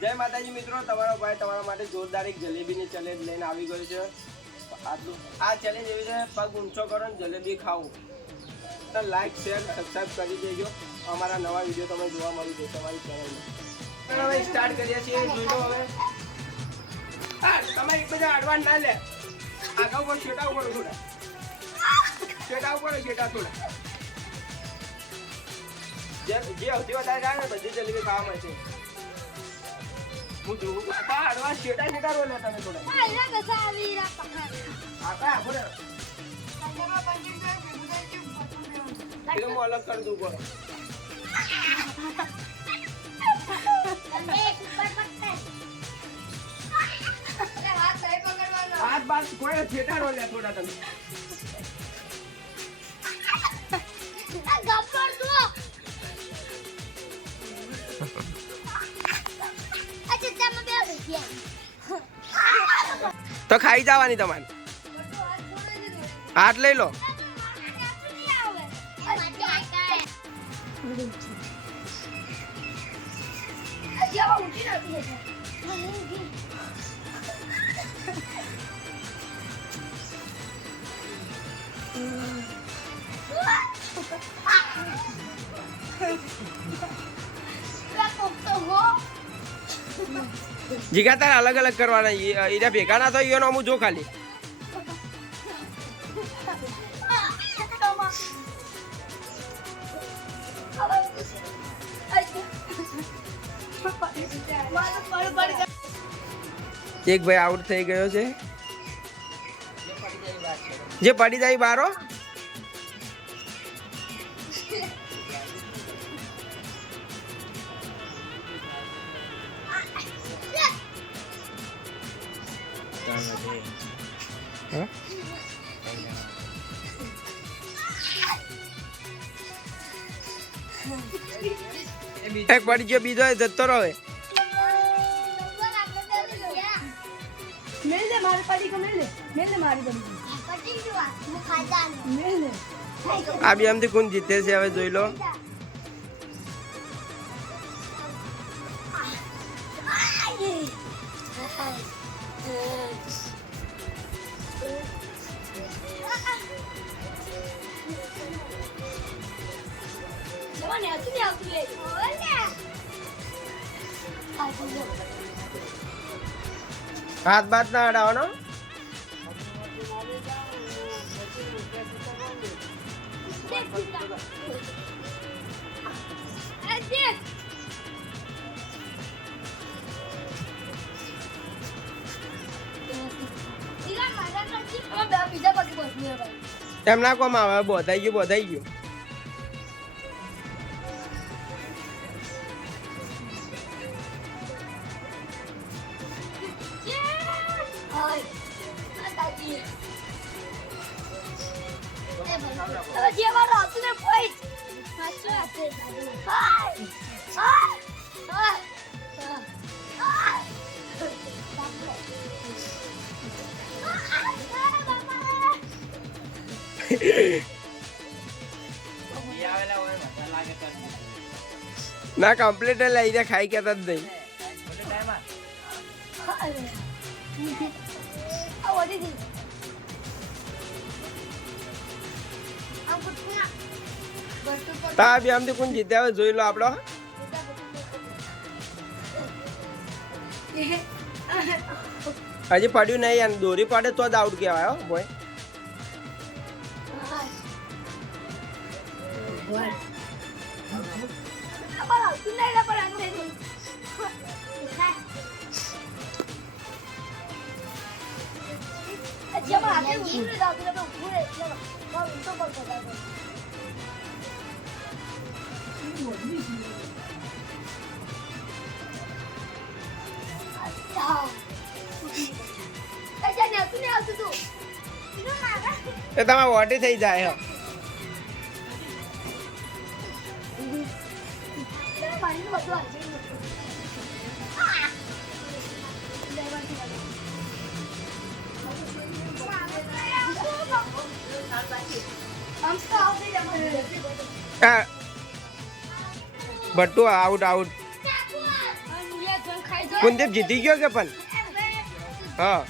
જય માતાજી મિત્રો, તમારો ભાઈ તમારા માટે જોરદાર એક જલેબીની ચેલેન્જ લઈને આવી ગયો છે. આ ચેલેન્જ એવી છે, પગ ઊંચો કરો ને જલેબી ખાવું. તો લાઈક શેર સબસ્ક્રાઈબ કરી દેજો. અમારા નવા વિડીયો તમે જોવા મળી જશે અમારી ચેનલમાં. હવે સ્ટાર્ટ કરીએ છીએ. જોઈ લો હવે. તમે એકબીજા એડવાન્સ ના લે. આગળ ઉપર છેટા ઉપર થોડા. છેટા ઉપર છેટા થોડા. જે સૌથી વધારે જાય ને બધી જલેબી ખાવા મળશે. હું જોઉં એડવાન્સ છેટા છેટા રો લે તમે થોડા. હું અલગ કરી દઉં કરો. હાથ બાદ કોઈ છેટા રો લે થોડા તમે. તો ખાઈ જવાની તમારે. હાથ લઈ લો. જીગા તારે અલગ અલગ કરવાના. એના ભેગા ના થાય એનો અમુક જો ખાલી. એક ભાઈ આઉટ થઈ ગયો છે. જે પડી જાય બારો. એક પડી ગયો, બીજો જતો રહો. આ બી આમથી કોણ જીતે છે હવે જોઈ લો. હાથ બાદ ના અડાવવાનો. એમ ના કોમ આવે. બોધાઈ ગયું બોધાઈ ગયું. ના કમ્પ્લીટ લઈ જાય. ખાઈ કેતા જ નહીં. તા બી આમથી કોણ જીત્યા હોય જોઈ લો આપડો. હજી પડ્યું નહીં યાર. દોરી પડે તો જ આઉટ કહેવાય. હો બોય. એ તમારે વોટી થઈ જાય. બટ્ટુ આઉટ આઉટ. કુલદીપ જીતી ગયો કે પણ હા